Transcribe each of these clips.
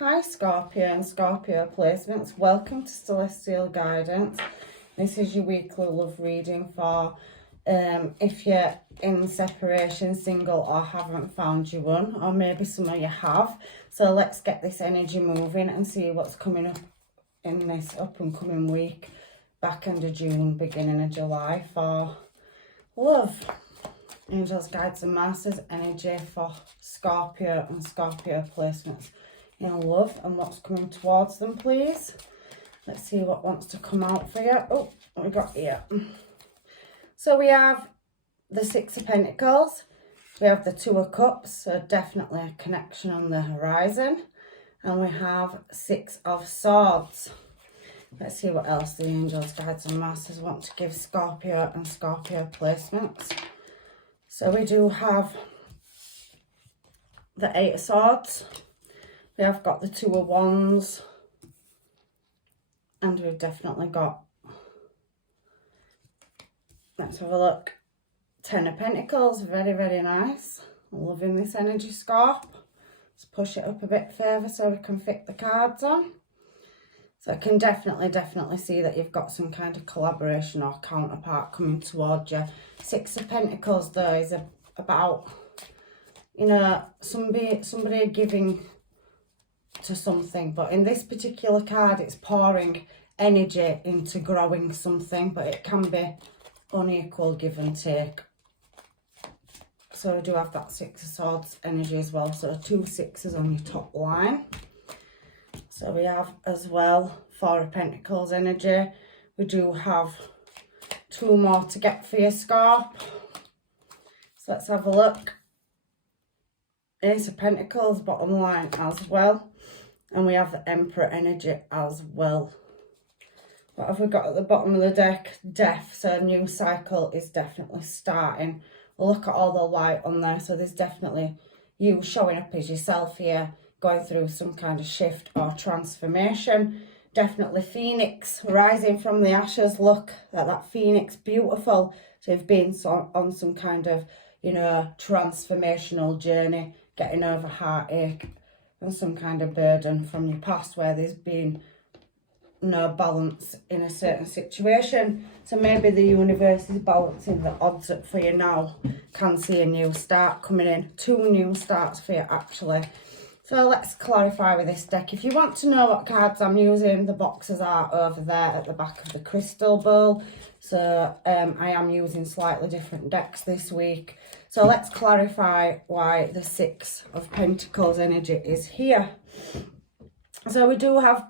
Hi Scorpio and Scorpio placements, welcome to Celestial Guidance. This is your weekly love reading for if you're in separation, single or haven't found your one, or maybe some of you have. So let's get this energy moving and see what's coming up in this up and coming week, back end of June, beginning of July for love. Angels, guides and masters energy for Scorpio and Scorpio placements in love and what's coming towards them, please. Let's see what wants to come out for you. Oh, what we got here? So we have the Six of Pentacles, we have the Two of Cups, so definitely a connection on the horizon, and we have Six of Swords. Let's see what else the angels, guides and masters want to give Scorpio and Scorpio placements. So we do have the Eight of Swords, we have got the Two of Wands, and we've definitely got, let's have a look, Ten of Pentacles. Very, very nice. Loving this energy, Scorp. Let's push it up a bit further so we can fit the cards on. So I can definitely see that you've got some kind of collaboration or counterpart coming towards you. Six of Pentacles though is about, you know, somebody giving to something, but in this particular card it's pouring energy into growing something, but it can be unequal give and take. So I do have that Six of Swords energy as well, so two sixes on your top line. So we have as well Four of Pentacles energy. We do have two more to get for your Scorp. So let's have a look. Ace of Pentacles bottom line as well, and we have the Emperor energy as well. What have we got at the bottom of the deck? Death. So a new cycle is definitely starting. We'll look at all the light on there, so there's definitely you showing up as yourself here, going through some kind of shift or transformation. Definitely Phoenix rising from the ashes. Look at that Phoenix, beautiful. So you've been on some kind of, you know, transformational journey, getting over heartache and some kind of burden from your past where there's been no balance in a certain situation. So maybe the universe is balancing the odds up for you now. Can see a new start coming in. Two new starts for you actually. So let's clarify with this deck. If you want to know what cards I'm using, the boxes are over there at the back of the crystal bowl. So I am using slightly different decks this week. So let's clarify why the Six of Pentacles energy is here. So we do have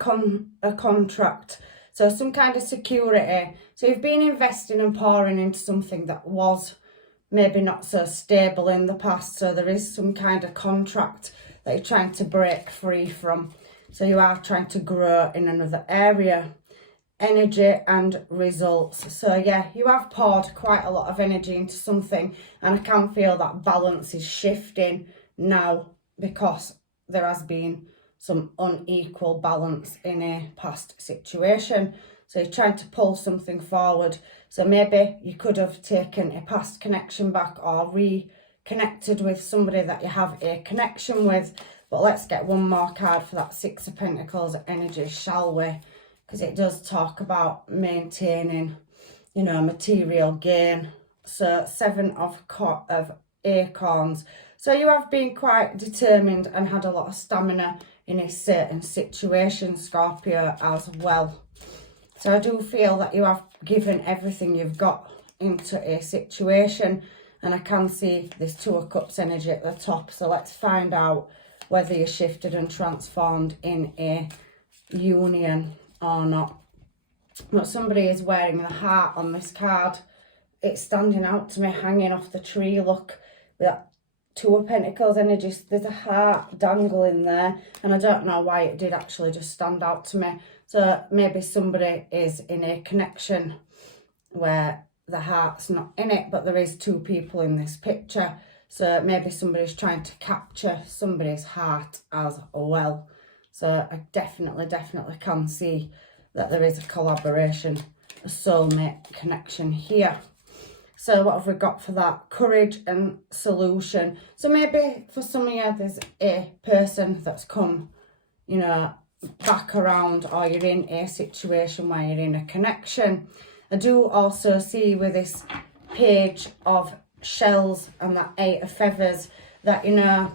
a contract, so some kind of security. So you've been investing and pouring into something that was maybe not so stable in the past. So there is some kind of contract that you're trying to break free from. So you are trying to grow in another area. Energy and results. So yeah, you have poured quite a lot of energy into something, and I can feel that balance is shifting now because there has been some unequal balance in a past situation. So you're trying to pull something forward. So maybe you could have taken a past connection back or reconnected with somebody that you have a connection with. But let's get one more card for that Six of Pentacles energy, shall we? Because it does talk about maintaining, you know, material gain. So Seven of Acorns. So you have been quite determined and had a lot of stamina in a certain situation, Scorpio, as well. So I do feel that you have given everything you've got into a situation, and I can see this Two of Cups energy at the top. So let's find out whether you shifted and transformed in a union or not. But somebody is wearing the heart on this card. It's standing out to me, hanging off the tree. Look, with that Two of Pentacles energy, there's a heart dangling there, and I don't know why it did actually just stand out to me. So maybe somebody is in a connection where the heart's not in it, but there is two people in this picture. So maybe somebody's trying to capture somebody's heart as well. So I definitely can see that there is a collaboration, a soulmate connection here. So what have we got for that? Courage and solution. So maybe for some of you, there's a person that's come you know, back around, or you're in a situation where you're in a connection. I do also see with this page of shells and that 8 of feathers that, you know,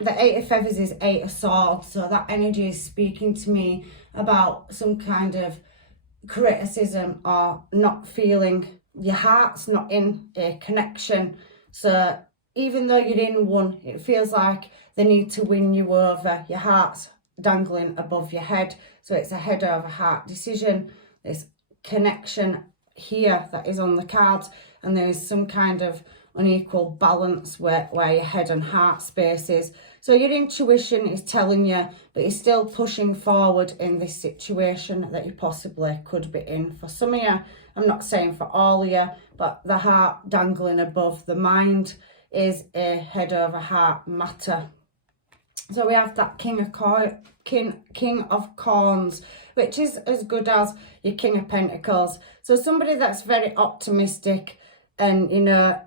the 8 of feathers is 8 of swords, so that energy is speaking to me about some kind of criticism or not feeling, your heart's not in a connection. So even though you're in one, it feels like they need to win you over. Your heart's dangling above your head, so it's a head over heart decision. This connection here that is on the cards, and there is some kind of unequal balance where your head and heart space is. So your intuition is telling you, but you're still pushing forward in this situation that you possibly could be in. For some of you, I'm not saying for all of you, but the heart dangling above the mind is a head over heart matter. So we have that King of Corns, which is as good as your King of Pentacles. So somebody that's very optimistic, and, you know,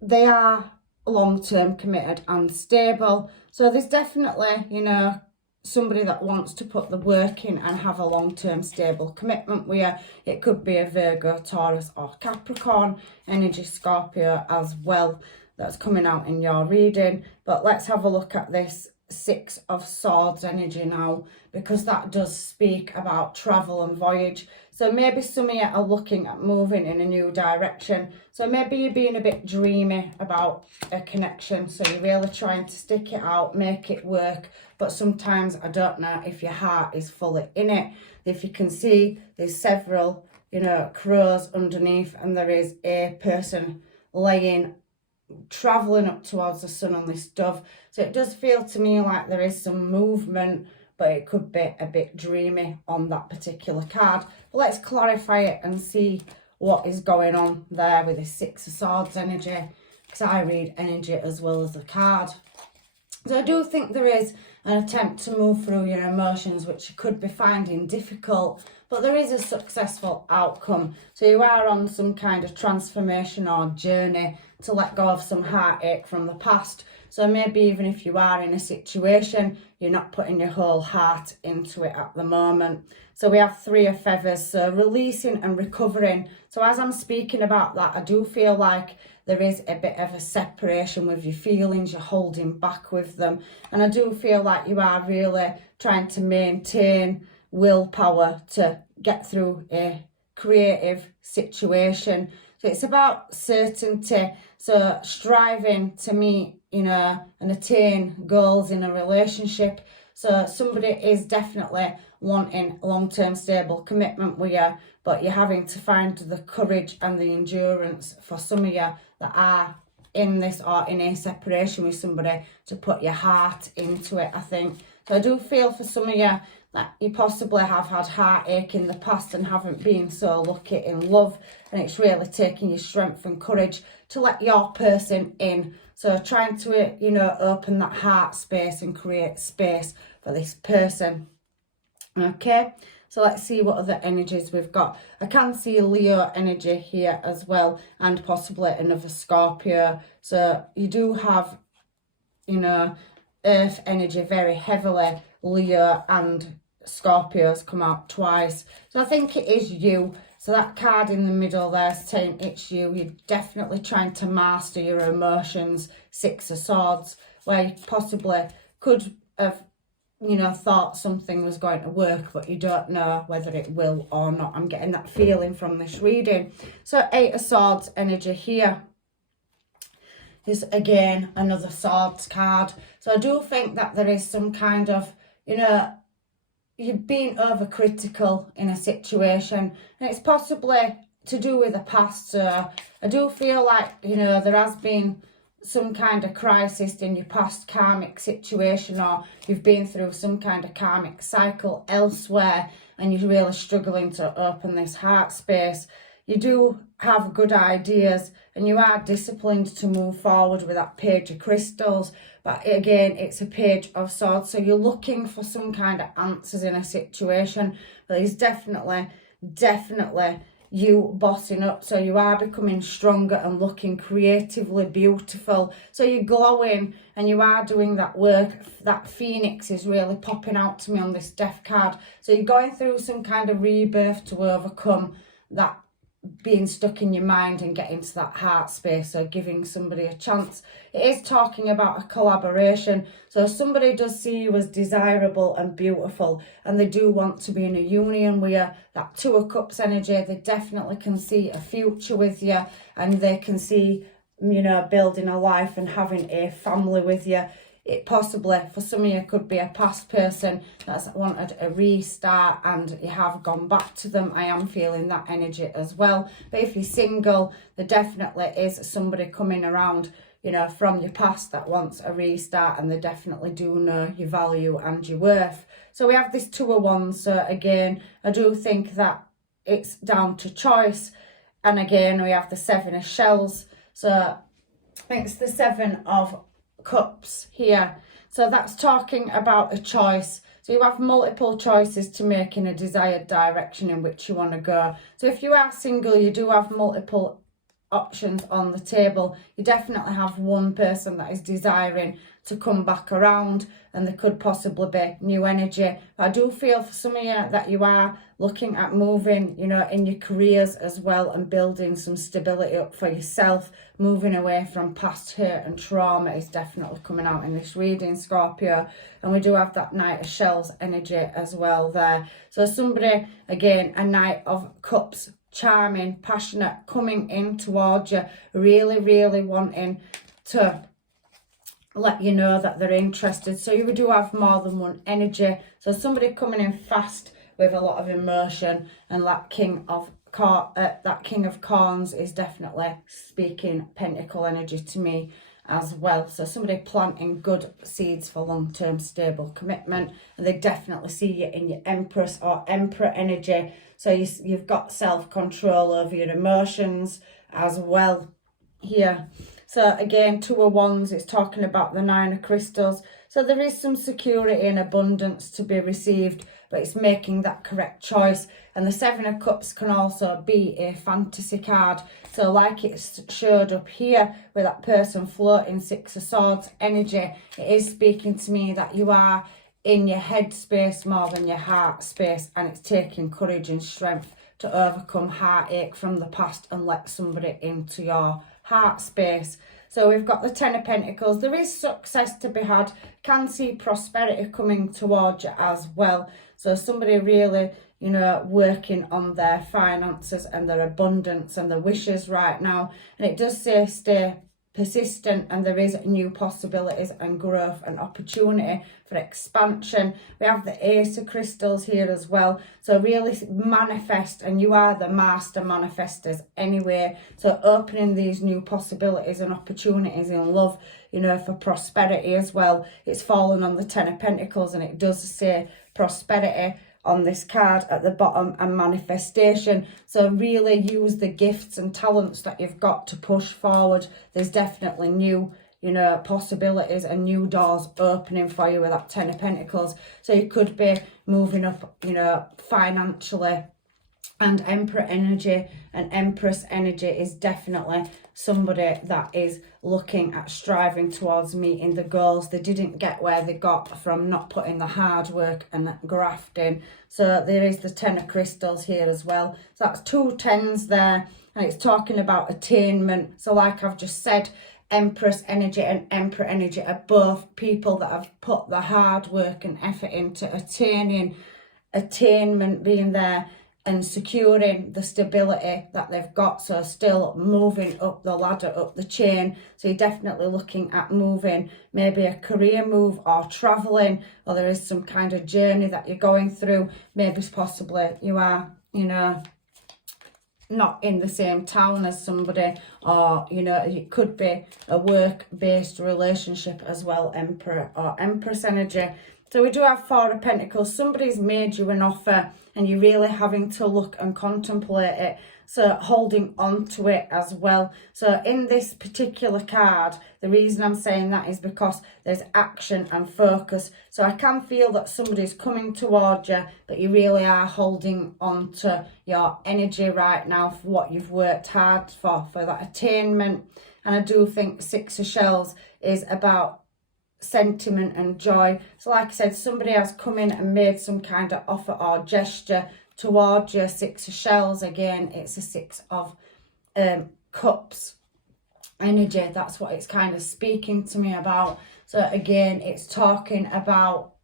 they are long-term committed and stable. So there's definitely, you know, somebody that wants to put the work in and have a long-term stable commitment with you. It could be a Virgo, Taurus or Capricorn energy, Scorpio as well, that's coming out in your reading. But let's have a look at this 6 of Swords energy now, because that does speak about travel and voyage. So maybe some of you are looking at moving in a new direction. So maybe you're being a bit dreamy about a connection. So you're really trying to stick it out, make it work. But sometimes I don't know if your heart is fully in it. If you can see, there's several, you know, crows underneath, and there is a person laying, traveling up towards the sun on this dove. So it does feel to me like there is some movement, but it could be a bit dreamy on that particular card. But let's clarify it and see what is going on there with this 6 of Swords energy, because I read energy as well as the card. So I do think there is an attempt to move through your emotions, which you could be finding difficult, but there is a successful outcome. So you are on some kind of transformation or journey to let go of some heartache from the past. So maybe even if you are in a situation, you're not putting your whole heart into it at the moment. So we have 3 of feathers, so releasing and recovering. So as I'm speaking about that, I do feel like there is a bit of a separation with your feelings, you're holding back with them. And I do feel like you are really trying to maintain willpower to get through a creative situation. So it's about certainty, so striving to meet, you know, and attain goals in a relationship. So somebody is definitely wanting long-term stable commitment with you, but you're having to find the courage and the endurance for some of you that are in this or in a separation with somebody to put your heart into it, I think. So I do feel for some of you that you possibly have had heartache in the past and haven't been so lucky in love, and it's really taking your strength and courage to let your person in. So trying to, you know, open that heart space and create space for this person. Okay, so let's see what other energies we've got. I can see Leo energy here as well, and possibly another Scorpio. So you do have, you know, Earth energy very heavily. Leo and Scorpios come out twice. So I think it is you. So that card in the middle there saying it's you. You're definitely trying to master your emotions. 6 of Swords, where you possibly could have, you know, thought something was going to work, but you don't know whether it will or not. I'm getting that feeling from this reading. So 8 of Swords energy here is again another Swords card. So I do think that there is some kind of, you know, you're being overcritical in a situation, and it's possibly to do with the past. So I do feel like, you know, there has been some kind of crisis in your past karmic situation, or you've been through some kind of karmic cycle elsewhere and you're really struggling to open this heart space. You do have good ideas and you are disciplined to move forward with that Page of Crystals, but again it's a Page of Swords, so you're looking for some kind of answers in a situation. But there's definitely you bossing up. So you are becoming stronger and looking creatively beautiful. So you're glowing and you are doing that work. That Phoenix is really popping out to me on this Death card. So you're going through some kind of rebirth to overcome that being stuck in your mind and getting to that heart space, so giving somebody a chance. It is talking about a collaboration, so somebody does see you as desirable and beautiful and they do want to be in a union with you. That Two of Cups energy, they definitely can see a future with you and they can see, you know, building a life and having a family with you. It possibly, for some of you, could be a past person that's wanted a restart and you have gone back to them. I am feeling that energy as well. But if you're single, there definitely is somebody coming around, you know, from your past that wants a restart, and they definitely do know your value and your worth. So we have this Two of Wands. So again, I do think that it's down to choice. And again, we have the Seven of Shells. So I think it's the Seven of Cups here. So that's talking about a choice. So you have multiple choices to make in a desired direction in which you want to go. So if you are single, you do have multiple options on the table. You definitely have one person that is desiring to come back around, and there could possibly be new energy. I do feel for some of you that you are looking at moving, you know, in your careers as well, and building some stability up for yourself. Moving away from past hurt and trauma is definitely coming out in this reading, Scorpio. And we do have that Knight of Shells energy as well there. So somebody, again, a Knight of Cups, charming, passionate, coming in towards you, really, really wanting to let you know that they're interested. So you do have more than one energy. So somebody coming in fast with a lot of emotion, and that King of Corns is definitely speaking Pentacle energy to me as well. So somebody planting good seeds for long-term stable commitment, and they definitely see you in your Empress or Emperor energy. So you've got self-control over your emotions as well here. So again, Two of Wands, it's talking about the Nine of Crystals. So there is some security and abundance to be received, but it's making that correct choice. And the Seven of Cups can also be a fantasy card. So like it's showed up here with that person floating, Six of Swords energy, it is speaking to me that you are in your head space more than your heart space, and it's taking courage and strength to overcome heartache from the past and let somebody into your heart space. So we've got the Ten of Pentacles. There is success to be had. Can see prosperity coming towards you as well. So somebody really, you know, working on their finances and their abundance and their wishes right now. And it does say stay persistent, and there is new possibilities and growth and opportunity for expansion. We have the Ace of Crystals here as well. So really manifest, and you are the master manifestors anyway. So opening these new possibilities and opportunities in love, you know, for prosperity as well. It's fallen on the Ten of Pentacles, and it does say prosperity on this card at the bottom, and manifestation. So really use the gifts and talents that you've got to push forward. There's definitely new, you know, possibilities and new doors opening for you with that Ten of Pentacles. So you could be moving up, you know, financially. And Emperor energy and Empress energy is definitely somebody that is looking at striving towards meeting the goals they didn't get where they got from not putting the hard work and grafting. So there is the Ten of Crystals here as well. So that's two tens there, and it's talking about attainment. So like I've just said, Empress energy and Emperor energy are both people that have put the hard work and effort into attaining, attainment being there, and securing the stability that they've got. So still moving up the ladder, up the chain. So you're definitely looking at moving, maybe a career move or traveling, or there is some kind of journey that you're going through. Maybe possibly you are, you know, not in the same town as somebody, or, you know, it could be a work-based relationship as well, Emperor or Empress energy. So we do have Four of Pentacles. Somebody's made you an offer and you're really having to look and contemplate it. so holding on to it as well. So in this particular card, the reason I'm saying that is because there's action and focus. So I can feel that somebody's coming towards you, but you really are holding on to your energy right now for what you've worked hard for that attainment. And I do think Six of Shells is about sentiment and joy. So like I said, somebody has come in and made some kind of offer or gesture towards your Six of Shells. Again, it's a Six of Cups energy. That's what it's kind of speaking to me about. So again, it's talking about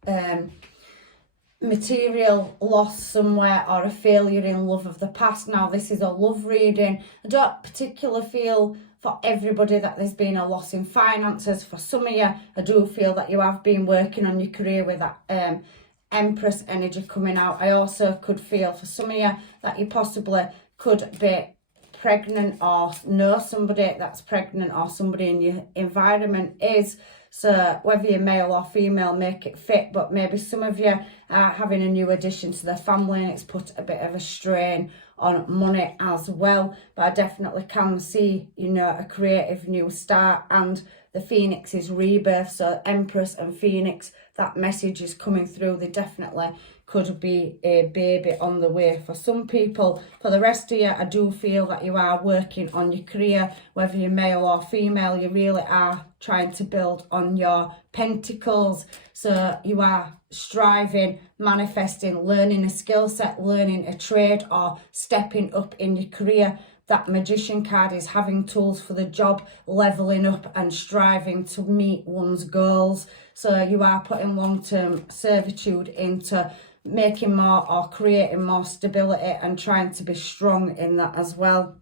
material loss somewhere or a failure in love of the past. Now this is a love reading. I don't particularly feel for everybody that there's been a loss in finances. For some of you, I do feel that you have been working on your career with that Empress energy coming out. I also could feel for some of you that you possibly could be pregnant or know somebody that's pregnant, or somebody in your environment is. So whether you're male or female, make it fit. But maybe some of you are having a new addition to their family and it's put a bit of a strain on money as well. But I definitely can see, you know, a creative new start, and the Phoenix is rebirth. So Empress and Phoenix, that message is coming through. They definitely could be a baby on the way for some people. For the rest of you, I do feel that you are working on your career, whether you're male or female. You really are trying to build on your pentacles. So you are striving, manifesting, learning a skill set, learning a trade, or stepping up in your career. That Magician card is having tools for the job, leveling up and striving to meet one's goals. So you are putting long-term servitude into making more or creating more stability and trying to be strong in that as well.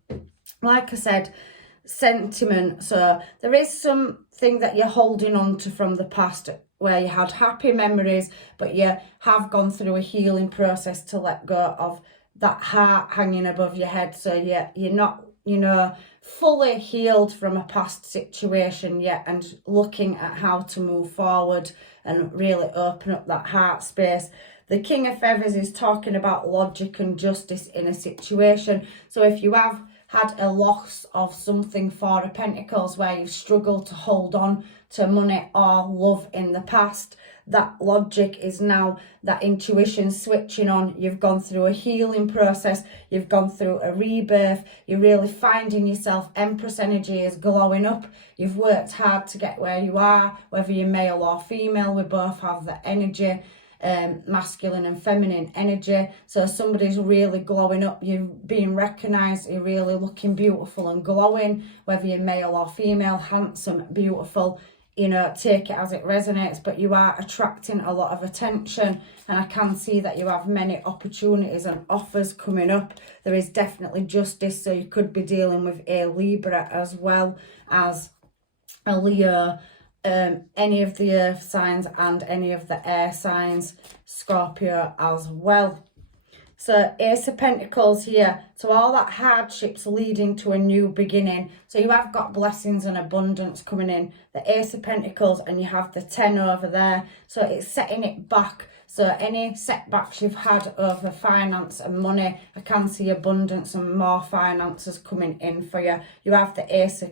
Like I said, sentiment. So there is something that you're holding on to from the past where you had happy memories, but you have gone through a healing process to let go of that heart hanging above your head. So you're not, you know, fully healed from a past situation yet, and looking at how to move forward and really open up that heart space. The King of Feathers is talking about logic and justice in a situation. So if you have had a loss of something, Four of Pentacles, where you've struggled to hold on to money or love in the past, that logic is now, that intuition switching on. You've gone through a healing process, you've gone through a rebirth, you're really finding yourself. Empress energy is glowing up. You've worked hard to get where you are, whether you're male or female. We both have the energy, masculine and feminine energy. So somebody's really glowing up, you're being recognized, you're really looking beautiful and glowing, whether you're male or female, handsome, beautiful. You know, take it as it resonates, but you are attracting a lot of attention, and I can see that you have many opportunities and offers coming up. There is definitely justice, so you could be dealing with a Libra as well as a Leo, any of the earth signs and any of the air signs, Scorpio as well. So Ace of Pentacles here. So all that hardships leading to a new beginning. So you have got blessings and abundance coming in. The Ace of Pentacles, and you have the 10 over there. So it's setting it back. So any setbacks you've had over finance and money, I can see abundance and more finances coming in for you. You have the Ace of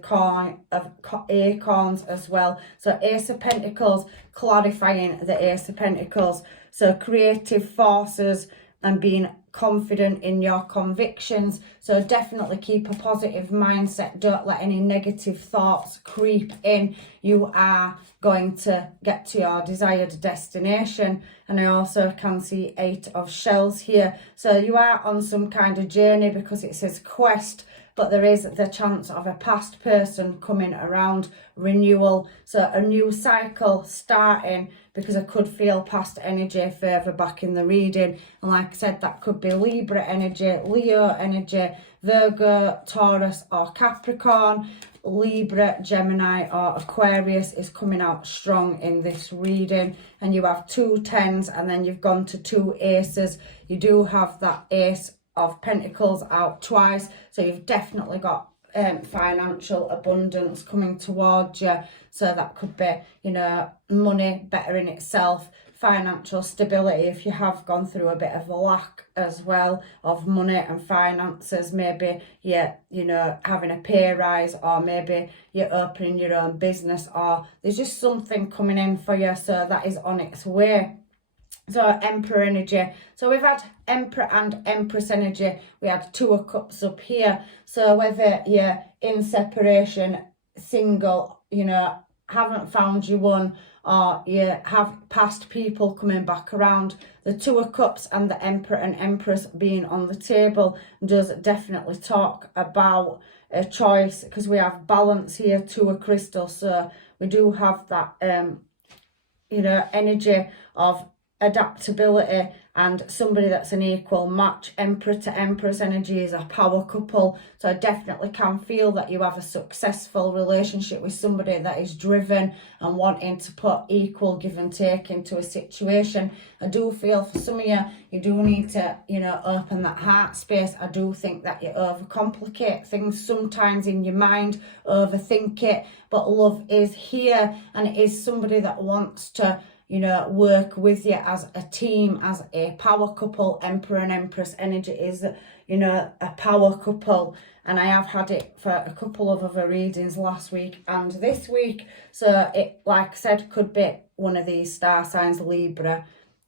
Acorns as well. So Ace of Pentacles, clarifying the Ace of Pentacles. So creative forces and being confident in your convictions. So definitely keep a positive mindset. Don't let any negative thoughts creep in. You are going to get to your desired destination. And I also can see 8 of Shells here. So you are on some kind of journey, because it says quest, but there is the chance of a past person coming around, renewal. So a new cycle starting, because I could feel past energy further back in the reading. And like I said, that could be Libra energy, Leo energy, Virgo, Taurus or Capricorn. Libra, Gemini or Aquarius is coming out strong in this reading. And you have 2 10s, and then you've gone to 2 aces. You do have that Ace of Pentacles out twice, so you've definitely got financial abundance coming towards you. So that could be, you know, money bettering itself, financial stability if you have gone through a bit of a lack as well of money and finances. Maybe you're, you know, having a pay rise, or maybe you're opening your own business, or there's just something coming in for you, so that is on its way. So Emperor energy. So we've had Emperor and Empress energy. We had Two of Cups up here. So whether you're in separation, single, you know, haven't found you one, or you have past people coming back around, the Two of Cups and the Emperor and Empress being on the table does definitely talk about a choice, because we have balance here, Two of Crystals. So we do have that, you know, energy of adaptability and somebody that's an equal match. Emperor to Empress energy is a power couple, so I definitely can feel that you have a successful relationship with somebody that is driven and wanting to put equal give and take into a situation. I do feel for some of you, you do need to, you know, open that heart space. I do think that you overcomplicate things sometimes in your mind, overthink it, but love is here, and it is somebody that wants to, you know, work with you as a team, as a power couple. Emperor and Empress energy is, you know, a power couple. And I have had it for a couple of other readings last week and this week. So it, like I said, could be one of these star signs, Libra,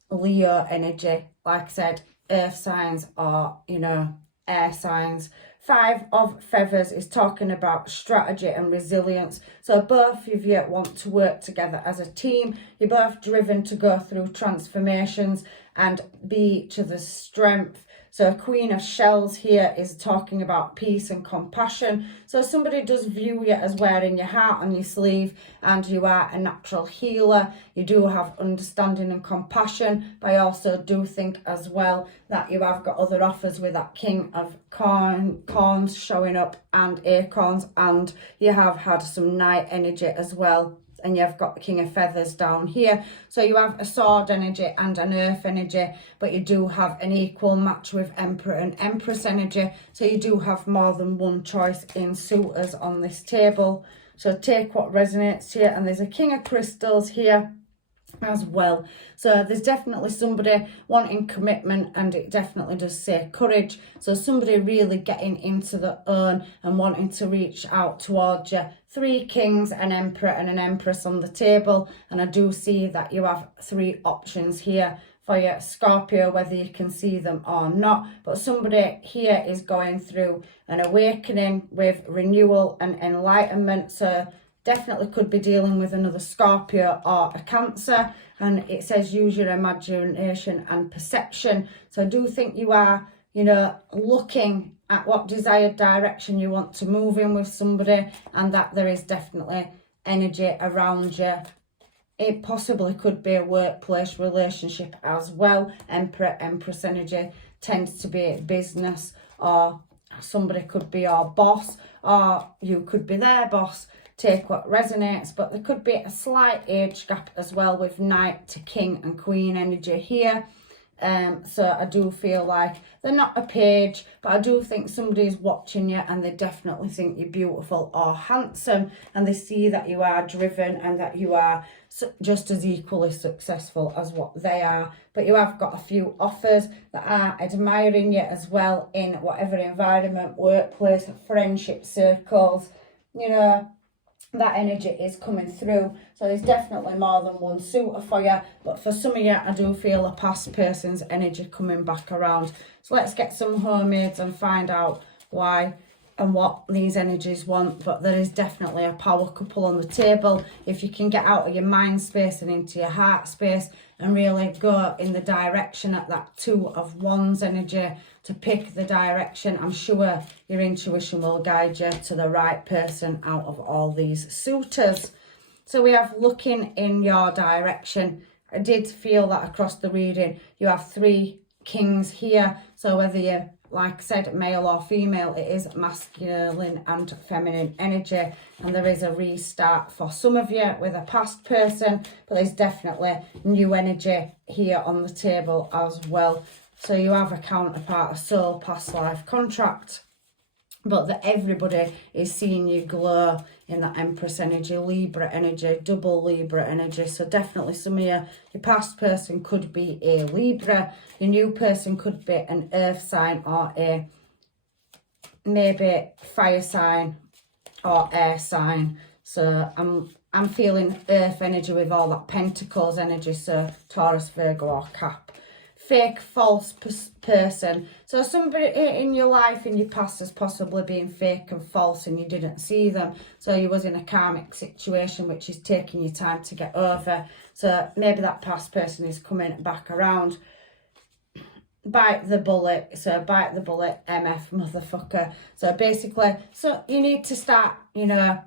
Leo energy. Like I said, earth signs, or, you know, air signs. Five of Feathers is talking about strategy and resilience. So both of you want to work together as a team. You're both driven to go through transformations and be each other's strength. So Queen of Shells here is talking about peace and compassion. So somebody does view you as wearing your heart on your sleeve, and you are a natural healer. You do have understanding and compassion, but I also do think as well that you have got other offers with that King of Corns showing up, and acorns, and you have had some night energy as well. And you've got the King of Feathers down here. So you have a sword energy and an earth energy, but you do have an equal match with Emperor and Empress energy. So you do have more than one choice in suitors on this table. So take what resonates here. And there's a King of Crystals here as well. So there's definitely somebody wanting commitment, and it definitely does say courage. So somebody really getting into the own and wanting to reach out towards you. Three Kings, an Emperor and an Empress on the table, and I do see that you have three options here for your Scorpio, whether you can see them or not. But somebody here is going through an awakening with renewal and enlightenment. So definitely could be dealing with another Scorpio or a Cancer. And it says use your imagination and perception. So I do think you are, you know, looking at what desired direction you want to move in with somebody, and that there is definitely energy around you. It possibly could be a workplace relationship as well. Emperor, Empress energy tends to be business, or somebody could be your boss, or you could be their boss. Take what resonates, but there could be a slight age gap as well with Knight to King and Queen energy here. So I do feel like they're not a page, but I do think somebody's watching you, and they definitely think you're beautiful or handsome, and they see that you are driven and that you are just as equally successful as what they are. But you have got a few offers that are admiring you as well in whatever environment, workplace, friendship circles, you know, that energy is coming through. So there's definitely more than one suitor for you, but for some of you, I do feel a past person's energy coming back around. So let's get some homemades and find out why and what these energies want. But there is definitely a power couple on the table. If you can get out of your mind space and into your heart space and really go in the direction at that Two of Wands energy to pick the direction, I'm sure your intuition will guide you to the right person out of all these suitors. So we have looking in your direction. I did feel that across the reading, you have three kings here. So whether you're, like I said, male or female, it is masculine and feminine energy. And there is a restart for some of you with a past person, but there's definitely new energy here on the table as well. So you have a counterpart, a soul, past life contract. but that everybody is seeing you glow in that Empress energy, Libra energy, double Libra energy. So definitely some of your past person could be a Libra, your new person could be an earth sign or a maybe fire sign or air sign. So I'm feeling earth energy with all that Pentacles energy, so Taurus, Virgo or Cap. Fake, false person. So somebody in your life in your past has possibly been fake and false and you didn't see them. So you was in a karmic situation which is taking you time to get over. So maybe that past person is coming back around. Bite the bullet. So bite the bullet, MF motherfucker. So basically, so you need to start, you know,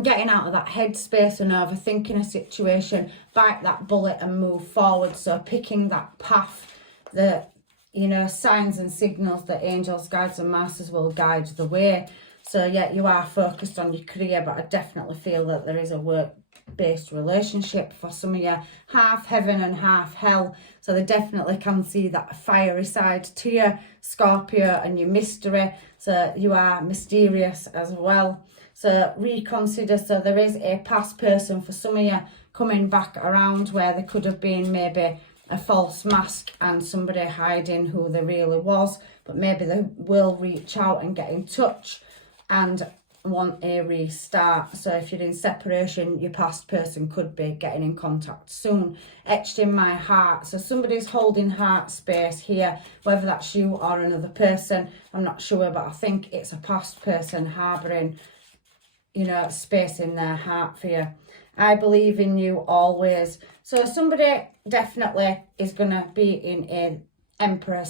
getting out of that headspace and overthinking a situation, bite that bullet and move forward. So picking that path, the, you know, signs and signals that angels, guides and masters will guide the way. So yeah, you are focused on your career, but I definitely feel that there is a work-based relationship for some of you, half heaven and half hell. So they definitely can see that fiery side to you, Scorpio, and your mystery. So you are mysterious as well. So reconsider. So there is a past person for some of you coming back around where there could have been maybe a false mask and somebody hiding who they really was. But maybe they will reach out and get in touch and want a restart. So if you're in separation, your past person could be getting in contact soon. Etched in my heart. So somebody's holding heart space here, whether that's you or another person. I'm not sure, but I think it's a past person harbouring, you know, space in their heart for you. I believe in you always. So somebody definitely is going to be in an emperor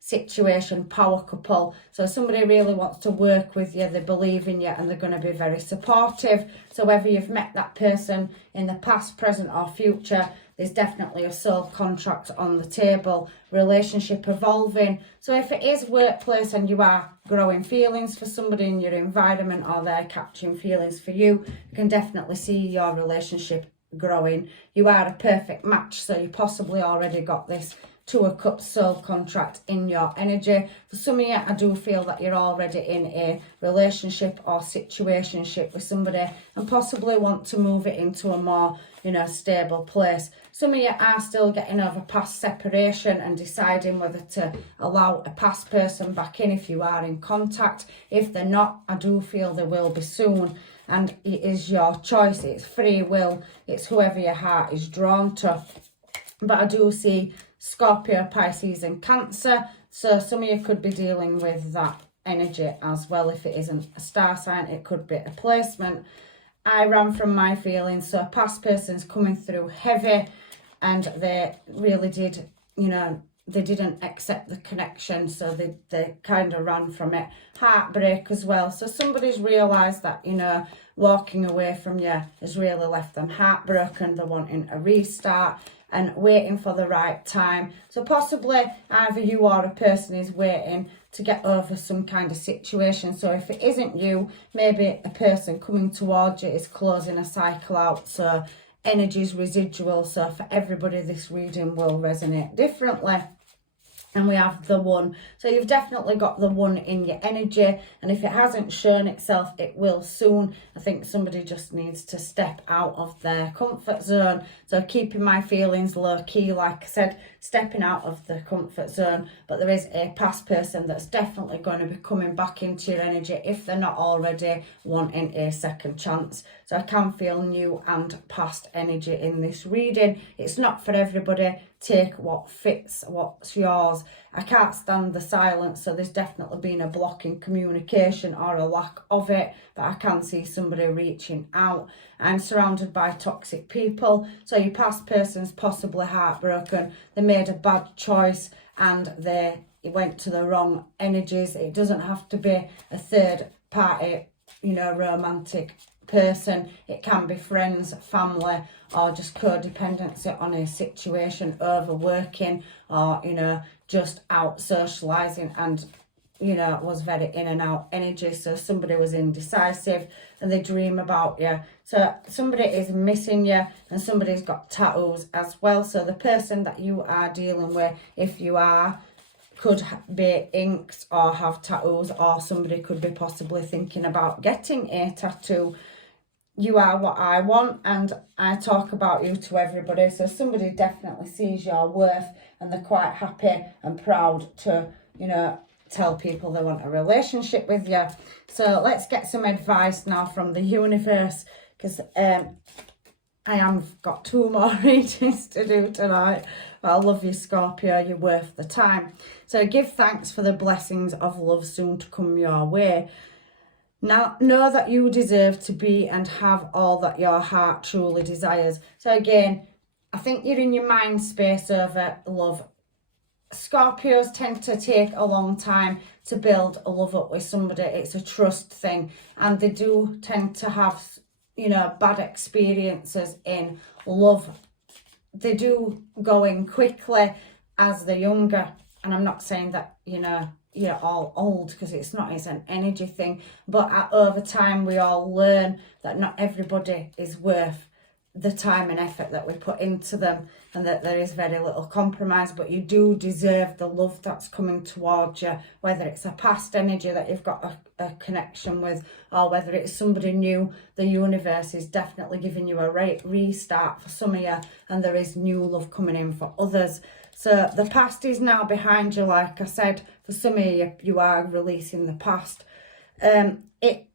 situation, power couple. So somebody really wants to work with you, they believe in you, and they're going to be very supportive. So whether you've met that person in the past, present or future, there's definitely a soul contract on the table, relationship evolving. So if it is workplace and you are growing feelings for somebody in your environment or they're catching feelings for you, you can definitely see your relationship growing. You are a perfect match, so you possibly already got this Two of Cups soul contract in your energy. For some of you, I do feel that you're already in a relationship or situationship with somebody and possibly want to move it into a more, you know, stable place. Some of you are still getting over past separation and deciding whether to allow a past person back in if you are in contact. If they're not, I do feel they will be soon. And it is your choice. It's free will. It's whoever your heart is drawn to. But I do see Scorpio, Pisces and Cancer. So some of you could be dealing with that energy as well. If it isn't a star sign, it could be a placement. I ran from my feelings. So a past person's coming through heavy and they really did, you know, they didn't accept the connection. So they kind of ran from it. Heartbreak as well. So somebody's realised that, you know, walking away from you has really left them heartbroken. They're wanting a restart and waiting for the right time. So possibly either you or a person is waiting to get over some kind of situation. So if it isn't you, maybe a person coming towards you is closing a cycle out. So energy is residual. So for everybody, this reading will resonate differently. And we have the one. So you've definitely got the one in your energy. And if it hasn't shown itself, it will soon. I think somebody just needs to step out of their comfort zone. So keeping my feelings low key, like I said, stepping out of the comfort zone. But there is a past person that's definitely going to be coming back into your energy if they're not already wanting a second chance. So I can feel new and past energy in this reading. It's not for everybody. Take what fits, what's yours. I can't stand the silence, so there's definitely been a block in communication or a lack of it, but I can see somebody reaching out. I'm surrounded by toxic people, so your past person's possibly heartbroken. They made a bad choice and they went to the wrong energies. It doesn't have to be a third party, you know, romantic person. It can be friends, family, or just codependency on a situation, overworking, or, you know, just out socializing and, you know, was very in and out energy. So somebody was indecisive and they dream about you. So somebody is missing you and somebody's got tattoos as well. So the person that you are dealing with, if you are could be inked or have tattoos, or somebody could be possibly thinking about getting a tattoo. You are what I want, and I talk about you to everybody. So somebody definitely sees your worth and they're quite happy and proud to, you know, tell people they want a relationship with you. So let's get some advice now from the universe, because I have got 2 more readings to do tonight. But I love you, Scorpio. You're worth the time. So give thanks for the blessings of love soon to come your way. Now, know that you deserve to be and have all that your heart truly desires. So again, I think you're in your mind space over love. Scorpios tend to take a long time to build a love up with somebody. It's a trust thing, and they do tend to have, you know, bad experiences in love. They do go in quickly as they're younger, and I'm not saying that, you know, you're all old, because it's not, it's an energy thing, but over time we all learn that not everybody is worth the time and effort that we put into them, and that there is very little compromise. But you do deserve the love that's coming towards you, whether it's a past energy that you've got a connection with, or whether it's somebody new. The universe is definitely giving you a restart for some of you, and there is new love coming in for others. So the past is now behind you. Like I said, for some of you, you are releasing the past.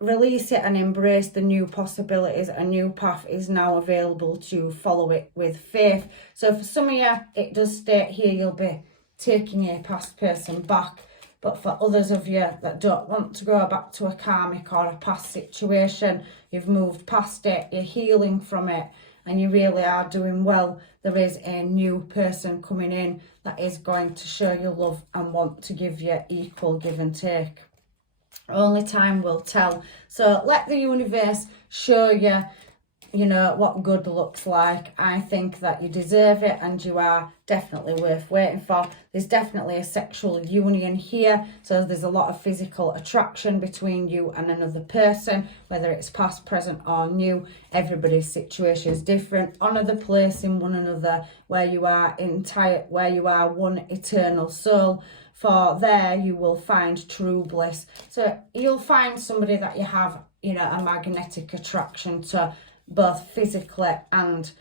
Release it and embrace the new possibilities. A new path is now available to follow it with faith. So for some of you, it does state here you'll be taking a past person back. But for others of you that don't want to go back to a karmic or a past situation, you've moved past it, you're healing from it, and you really are doing well. There is a new person coming in that is going to show you love and want to give you equal give and take. Only time will tell. So let the universe show you, you know, what good looks like. I think that you deserve it, and you are definitely worth waiting for. There's definitely a sexual union here. So there's a lot of physical attraction between you and another person, whether it's past, present or new. Everybody's situation is different. Honour the place in one another where you are one eternal soul. For there you will find true bliss. So you'll find somebody that you have, you know, a magnetic attraction to, both physically and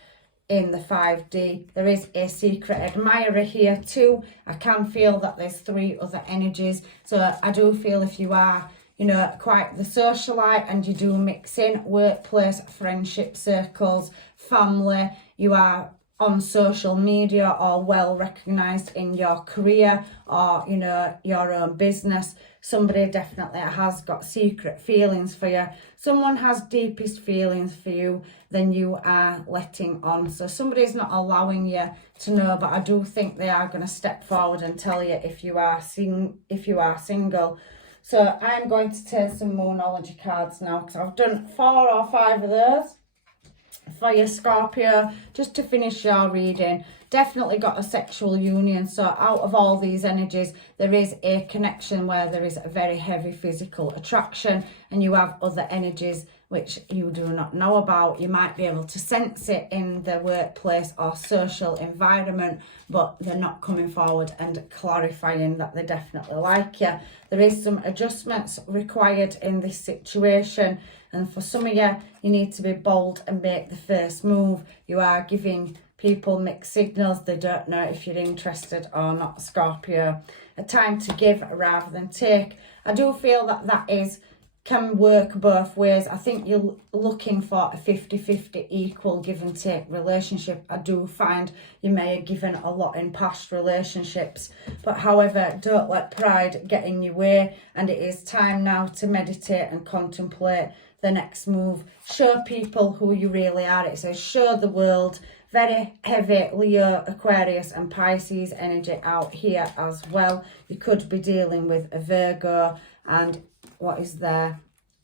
in the 5D. There is a secret admirer here too. I can feel that there's 3 other energies. So I do feel if you are, you know, quite the socialite, and you do mix in workplace, friendship circles, family, you are on social media or well recognized in your career, or, you know, your own business, somebody definitely has got secret feelings for you. Someone has deepest feelings for you than you are letting on. So somebody's not allowing you to know, but I do think they are going to step forward and tell you if you are single. So I'm going to take some Moonology cards now, because I've done 4 or 5 of those for your Scorpio, just to finish your reading. Definitely got a sexual union. So out of all these energies, there is a connection where there is a very heavy physical attraction, and you have other energies which you do not know about. You might be able to sense it in the workplace or social environment, but they're not coming forward and clarifying that they definitely like you. There is some adjustments required in this situation, and for some of you, you need to be bold and make the first move. You are giving people mixed signals. They don't know if you're interested or not, Scorpio. A time to give rather than take. I do feel that can work both ways. I think you're looking for a 50-50 equal give and take relationship. I do find you may have given a lot in past relationships, but however, don't let pride get in your way, and it is time now to meditate and contemplate the next move. Show people who you really are. It says show the world. Very heavy Leo, Aquarius and Pisces energy out here as well. You could be dealing with a Virgo, and what is there?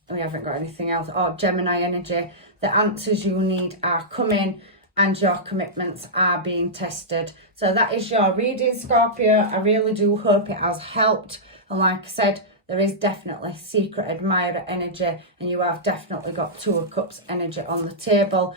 We haven't got anything else. Or Gemini energy. The answers you need are coming, and your commitments are being tested. So that is your reading, Scorpio. I really do hope it has helped. And like I said, there is definitely secret admirer energy, and you have definitely got 2 of Cups energy on the table.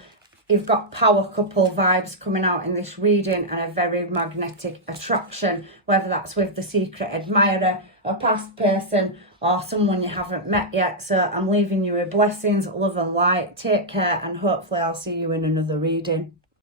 you've got power couple vibes coming out in this reading and a very magnetic attraction, whether that's with the secret admirer, a past person, or someone you haven't met yet. So I'm leaving you with blessings, love and light. Take care, and hopefully I'll see you in another reading.